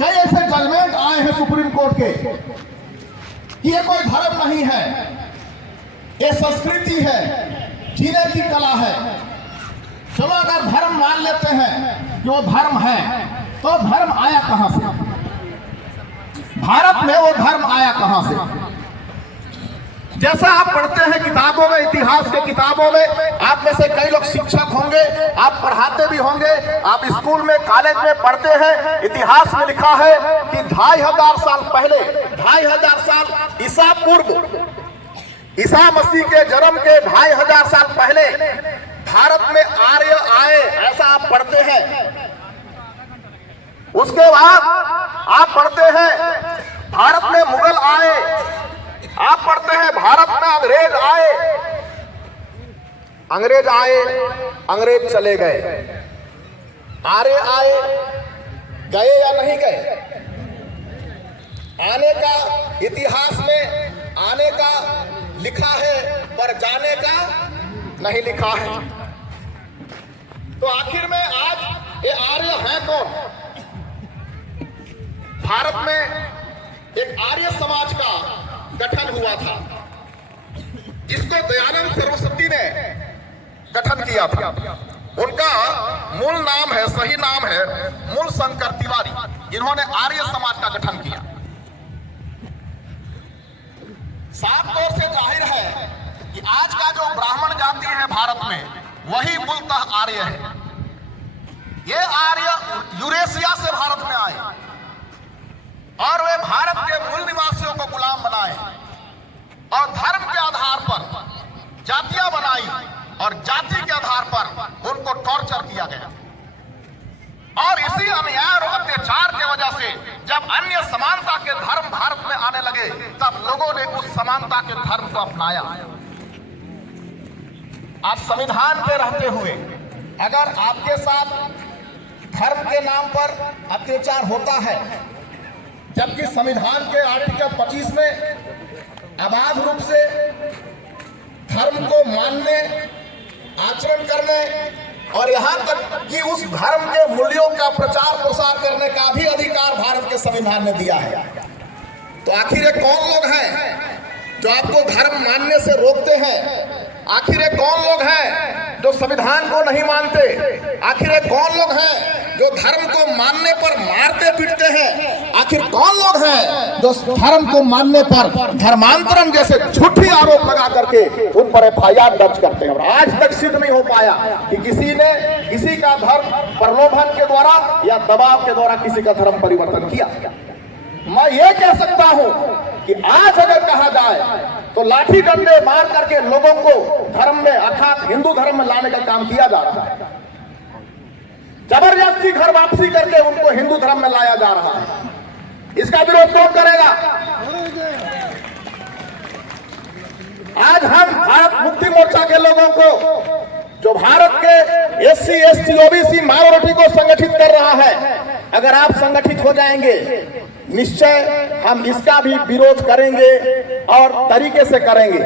कई ऐसे जजमेंट आए हैं सुप्रीम कोर्ट के कि ये कोई धर्म नहीं है, ये संस्कृति है, जीने की कला है। चलो अगर धर्म मान लेते हैं कि वो धर्म है, तो धर्म आया कहां से? भारत में वो धर्म आया कहां से? जैसा आप पढ़ते हैं किताबों में, इतिहास के किताबों में, आप में से कई लोग शिक्षक होंगे, आप पढ़ाते भी होंगे, आप स्कूल में कॉलेज में पढ़ते हैं। इतिहास में लिखा है कि 2500 साल पहले, 2500 साल ईसा पूर्व, ईसा मसीह के जन्म के 2500 साल पहले भारत में आर्य आए, ऐसा आप पढ़ते हैं। उसके बाद आप पढ़ते हैं भारत में मुगल आए, आप पढ़ते हैं भारत में अंग्रेज आए, अंग्रेज आए, अंग्रेज चले गए, आर्य आए, गए या नहीं गए? आने का इतिहास में आने का लिखा है, पर जाने का नहीं लिखा है। तो आखिर में आज ये आर्य हैं कौन? भारत में एक आर्य समाज का गठन हुआ था, जिसको दयानंद सरस्वती ने गठन किया था। उनका मूल नाम है, सही नाम है मूल शंकर तिवारी, जिन्होंने आर्य समाज का गठन किया। साफ तौर से जाहिर है कि आज का जो ब्राह्मण जाति है भारत में, वही मूलतः आर्य है। ये आर्य यूरेशिया से भारत में आए और वे भारत के मूल निवासियों को गुलाम बनाए और धर्म के आधार पर जातियां बनाई और जाति के आधार पर उनको टॉर्चर किया गया। और इसी अन्याय और अत्याचार की वजह से जब अन्य समानता के धर्म भारत में आने लगे, तब लोगों ने उस समानता के धर्म को अपनाया। आज संविधान के रहते हुए अगर आपके साथ धर्म के नाम पर अत्याचार होता है, जबकि संविधान के आर्टिकल 25 में अबाध रूप से धर्म को मानने, आचरण करने और यहां तक कि उस धर्म के मूल्यों का प्रचार प्रसार करने का भी अधिकार भारत के संविधान ने दिया है, तो आखिर ये कौन लोग हैं जो आपको धर्म मानने से रोकते हैं? आखिर ये कौन लोग हैं जो संविधान को नहीं मानते? आखिर ये कौन लोग हैं जो धर्म को मानने पर मारते पीटते हैं? आखिर कौन लोग हैं जो धर्म को मानने पर धर्मांतरण जैसे झूठी आरोप लगा करके उन पर FIR दर्ज करते हैं? और आज तक सिद्ध नहीं हो पाया कि किसी ने किसी का धर्म प्रलोभन के द्वारा या दबाव के द्वारा किसी का धर्म परिवर्तन किया। मैं ये कह सकता हूं कि आज अगर कहा जाए तो लाठी डंडे मार करके लोगों को धर्म में, अर्थात हिंदू धर्म में लाने का काम किया जा रहा है। जबरदस्ती घर वापसी करके उनको हिंदू धर्म में लाया जा रहा है। इसका विरोध कौन करेगा? आज हम भारत मुक्ति मोर्चा के लोगों को, जो भारत के SC ST OBC माइनॉरिटी को संगठित कर रहा है, अगर आप संगठित हो जाएंगे, निश्चय हम इसका भी विरोध करेंगे और तरीके से करेंगे,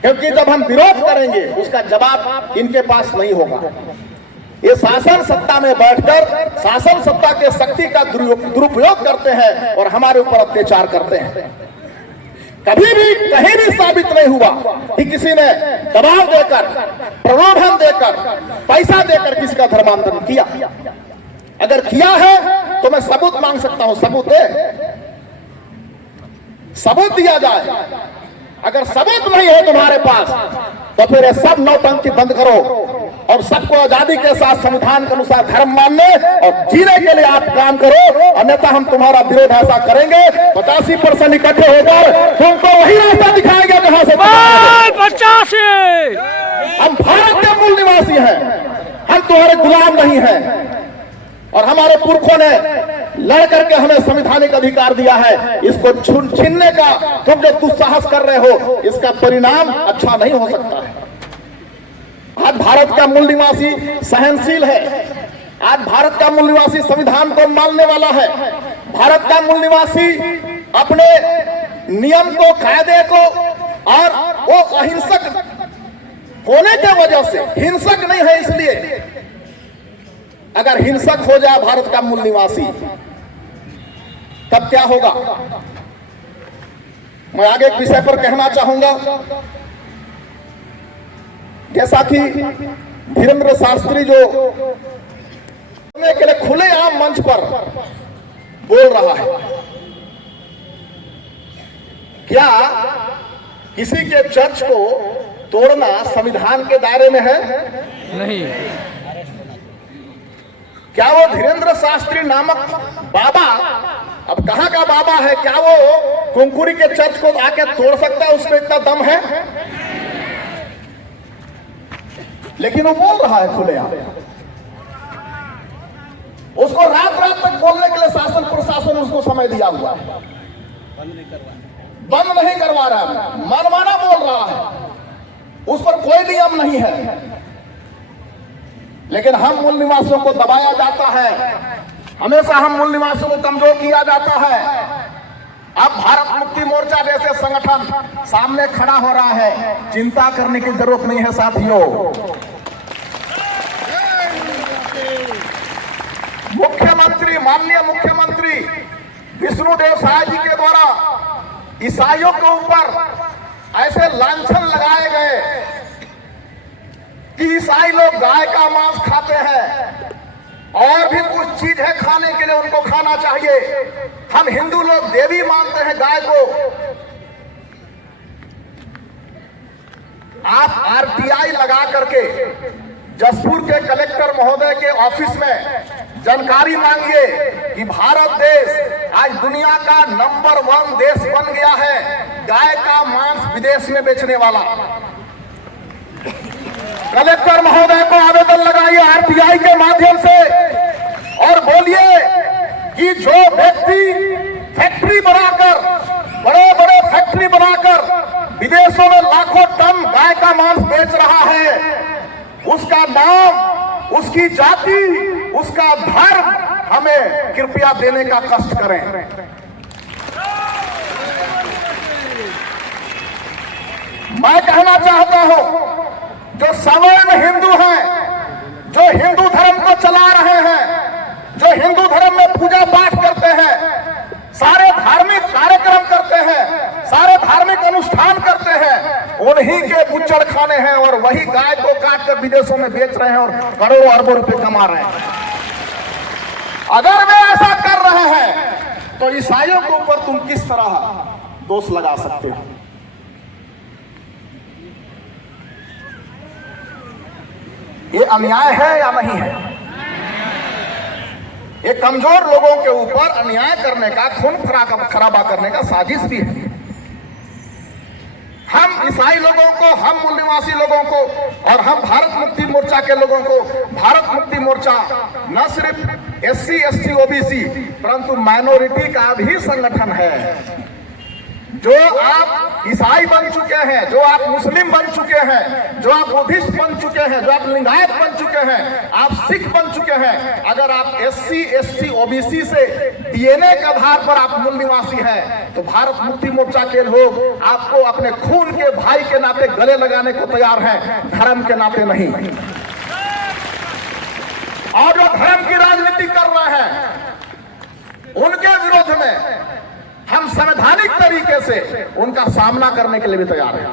क्योंकि जब हम विरोध करेंगे उसका जवाब इनके पास नहीं होगा। ये शासन सत्ता में बैठकर शासन सत्ता के शक्ति का दुरुपयोग करते हैं और हमारे ऊपर अत्याचार करते हैं। कभी भी कहीं भी साबित नहीं हुआ कि किसी ने दबाव देकर, प्रलोभन देकर, पैसा देकर किसी का धर्मांतरण किया। अगर किया है तो मैं सबूत मांग सकता हूं, सबूत दे, सबूत दिया जाए। अगर सबूत नहीं है तुम्हारे पास तो फिर ये सब नौटंकी बंद करो और सबको आजादी के साथ संविधान के अनुसार धर्म मानने और जीने के लिए आप काम करो, अन्यथा हम तुम्हारा विरोध ऐसा करेंगे 85% इकट्ठे होकर तुमको वही रास्ता दिखाएंगे जहां से 85। हम भारत के मूल निवासी हैं, हम तुम्हारे गुलाम नहीं हैं और हमारे पुरखों ने लड़ करके हमें संवैधानिक अधिकार दिया है। इसको छीनने का तुम जो दुस्साहस कर रहे हो, इसका परिणाम अच्छा नहीं हो सकता है। आज भारत का मूल निवासी सहनशील है, आज भारत का मूल निवासी संविधान को मानने वाला है। भारत का मूल निवासी अपने नियम को, कायदे को, और वो अहिंसक होने की वजह से, हिंसक नहीं है इसलिए, अगर हिंसक हो जाए भारत का मूल निवासी तब क्या होगा। मैं आगे एक विषय पर कहना चाहूंगा। जैसा कि धीरेन्द्र शास्त्री जो के लिए खुलेआम मंच पर बोल रहा है, क्या किसी के चर्च को तोड़ना संविधान के दायरे में है? नहीं। क्या वो धीरेन्द्र शास्त्री नामक बाबा, अब कहां का बाबा है, क्या वो कुंकुरी के चर्च को आके तोड़ सकता है? उसमें इतना दम है? लेकिन वो बोल रहा है खुलेआम। उसको रात रात तक बोलने के लिए शासन प्रशासन उसको समय दिया हुआ है, बंद नहीं करवा रहा है, मनमाना बोल रहा है, उस पर कोई नियम नहीं है। लेकिन हम मूल निवासियों को दबाया जाता है, हमेशा हम मूल निवासियों को कमजोर किया जाता है। अब भारत मुक्ति मोर्चा जैसे संगठन सामने खड़ा हो रहा है, चिंता करने की जरूरत नहीं है साथियों। मुख्यमंत्री, माननीय मुख्यमंत्री विष्णुदेव साय जी के द्वारा ईसाइयों के ऊपर ऐसे लांछन लगाए गए कि ईसाई लोग गाय का मांस खाते हैं और भी कुछ चीज है खाने के लिए, उनको खाना चाहिए। हम हिंदू लोग देवी मानते हैं गाय को। आप आरटीआई लगा करके जसपुर के कलेक्टर महोदय के ऑफिस में जानकारी मांगिए कि भारत देश आज दुनिया का नंबर 1 देश बन गया है गाय का मांस विदेश में बेचने वाला। कलेक्टर महोदय को आवेदन लगाइए आरटीआई के माध्यम से और बोलिए कि जो व्यक्ति फैक्ट्री बनाकर, बड़े बड़े फैक्ट्री बनाकर विदेशों में लाखों टन गाय का मांस बेच रहा है, उसका नाम, उसकी जाति, उसका धर्म हमें कृपया देने का कष्ट करें। मैं कहना चाहता हूं, जो सवर्ण हिंदू हैं, जो हिंदू धर्म को चला रहे हैं, जो हिंदू धर्म में पूजा पाठ करते हैं, सारे धार्मिक कार्यक्रम करते हैं, सारे धार्मिक अनुष्ठान करते हैं, उन्हीं के बुच्चड़ खाने हैं और वही गाय को काट कर विदेशों में बेच रहे हैं और करोड़ों अरबों रुपए कमा रहे हैं। अगर वे ऐसा कर रहे हैं तो ईसाइयों के ऊपर तुम किस तरह दोष लगा सकते हो? ये अन्याय है या नहीं है? ये कमजोर लोगों के ऊपर अन्याय करने का, खून खराबा करने का साजिश भी है। हम ईसाई लोगों को, हम मूल निवासी लोगों को और हम भारत मुक्ति मोर्चा के लोगों को, भारत मुक्ति मोर्चा न सिर्फ SC ST OBC परंतु माइनॉरिटी का भी संगठन है। जो आप ईसाई बन चुके हैं, जो आप मुस्लिम बन चुके हैं, जो आप बुद्धिस्ट बन चुके हैं, जो आप लिंगायत बन चुके हैं, आप सिख बन चुके हैं, अगर आप SC ST OBC से DNA के आधार पर आप मूल निवासी हैं तो भारत मुक्ति मोर्चा के लोग आपको अपने खून के भाई के नाते गले लगाने को तैयार हैं, धर्म के नाते नहीं। और जो धर्म की राजनीति कर रहे हैं उनके विरोध में हम संवैधानिक तरीके से उनका सामना करने के लिए भी तैयार हैं।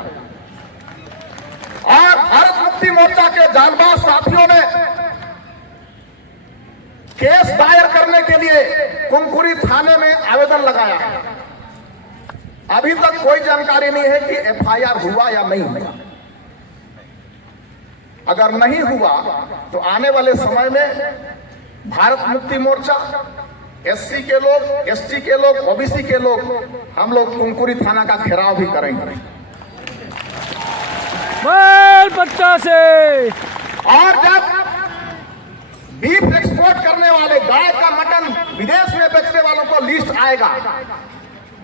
और भारत मुक्ति मोर्चा के जांबाज साथियों ने केस दायर करने के लिए कुंकुरी थाने में आवेदन लगाया है। अभी तक कोई जानकारी नहीं है कि FIR हुआ या नहीं हुआ। अगर नहीं हुआ तो आने वाले समय में भारत मुक्ति मोर्चा, SC के लोग, ST के लोग, OBC के लोग, हम लोग कुंकुरी थाना का घेराव भी करेंगे। बच्चा से और जब बीफ एक्सपोर्ट करने वाले, गाय का मटन विदेश में बेचने वालों को लिस्ट आएगा,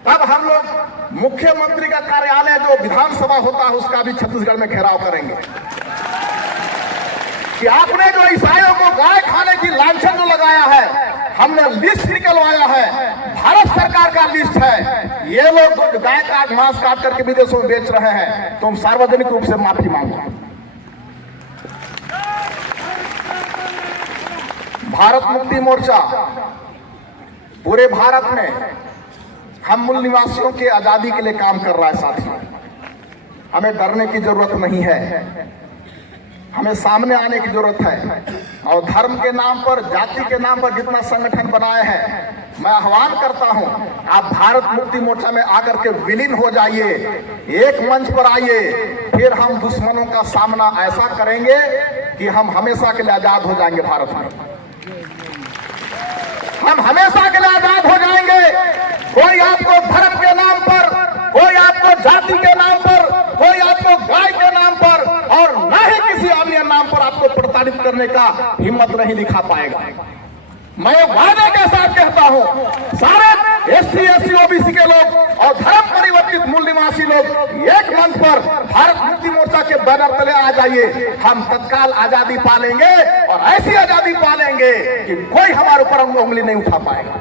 तब हम लोग मुख्यमंत्री का कार्यालय जो विधानसभा होता है उसका भी छत्तीसगढ़ में घेराव करेंगे कि आपने जो ईसाइयों को गाय खाने की लांछन जो लगाया है, हमने लिस्ट निकलवाया है, भारत सरकार का लिस्ट है, ये लोग गाय का मांस काट करके विदेशों में बेच रहे हैं, तुम सार्वजनिक रूप से माफी मांगो। भारत मुक्ति मोर्चा पूरे भारत में हम मूल निवासियों के आजादी के लिए काम कर रहा है साथियों। हमें डरने की जरूरत नहीं है, हमें सामने आने की जरूरत है। और धर्म के नाम पर, जाति के नाम पर जितना संगठन बनाए हैं, मैं आह्वान करता हूं, आप भारत मुक्ति मोर्चा में आकर के विलीन हो जाइए, एक मंच पर आइए, फिर हम दुश्मनों का सामना ऐसा करेंगे कि हम हमेशा के लिए आजाद हो जाएंगे। भारत में हम हमेशा के लिए आजाद हो जाएंगे। कोई आपको धर्म के नाम पर, कोई आपको जाति के नाम पर, कोई आपको गाय के नाम पर और न ही किसी अन्य नाम पर आपको प्रताड़ित करने का हिम्मत नहीं दिखा पाएगा। मैं वादे के साथ कहता हूं, सारे एसटी, एससी, ओबीसी के लोग और धर्म परिवर्तित मूल निवासी लोग एक मंच पर भारत मुक्ति मोर्चा के बैनर तले आ जाइए। हम तत्काल आजादी पालेंगे और ऐसी आजादी पालेंगे कि कोई हमारे ऊपर उंगली नहीं उठा पाएगा।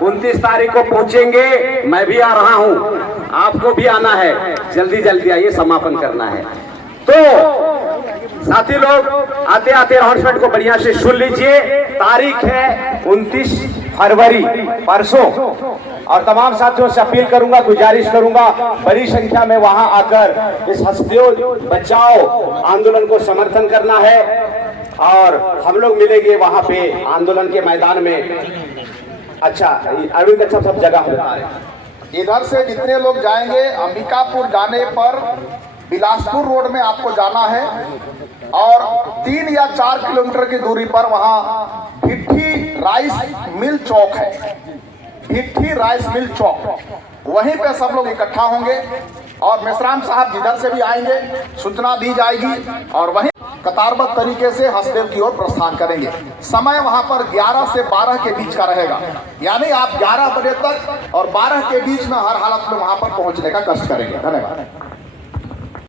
29 तारीख को पहुंचेंगे, मैं भी आ रहा हूं, आपको भी आना है, जल्दी जल्दी आइए, समापन करना है। तो साथी लोग आते आते अनाउंसमेंट को बढ़िया से सुन लीजिए। तारीख है 29 फरवरी, परसों, और तमाम साथियों से अपील करूंगा, गुजारिश करूंगा, बड़ी संख्या में वहां आकर इस हस्तियों बचाओ आंदोलन को समर्थन करना है। और हम लोग मिलेंगे वहां पे आंदोलन के मैदान में। अच्छा अरविंद, अच्छा सब जगह होता है। इधर से जितने लोग जाएंगे, अंबिकापुर जाने पर बिलासपुर रोड में आपको जाना है और 3 या 4 किलोमीटर की दूरी पर वहां भिट्ठी राइस मिल चौक है, भिट्ठी राइस मिल चौक, वहीं पे सब लोग इकट्ठा होंगे और मेश्राम साहब जिधर से भी आएंगे सूचना दी जाएगी और वहीं कतारबद्ध तरीके से हसदेव की ओर प्रस्थान करेंगे। समय वहां पर 11 से 12 के बीच का रहेगा, यानी आप 11 बजे तक और 12 के बीच में हर हालत में वहां पर पहुंचने का कष्ट करेंगे। धन्यवाद।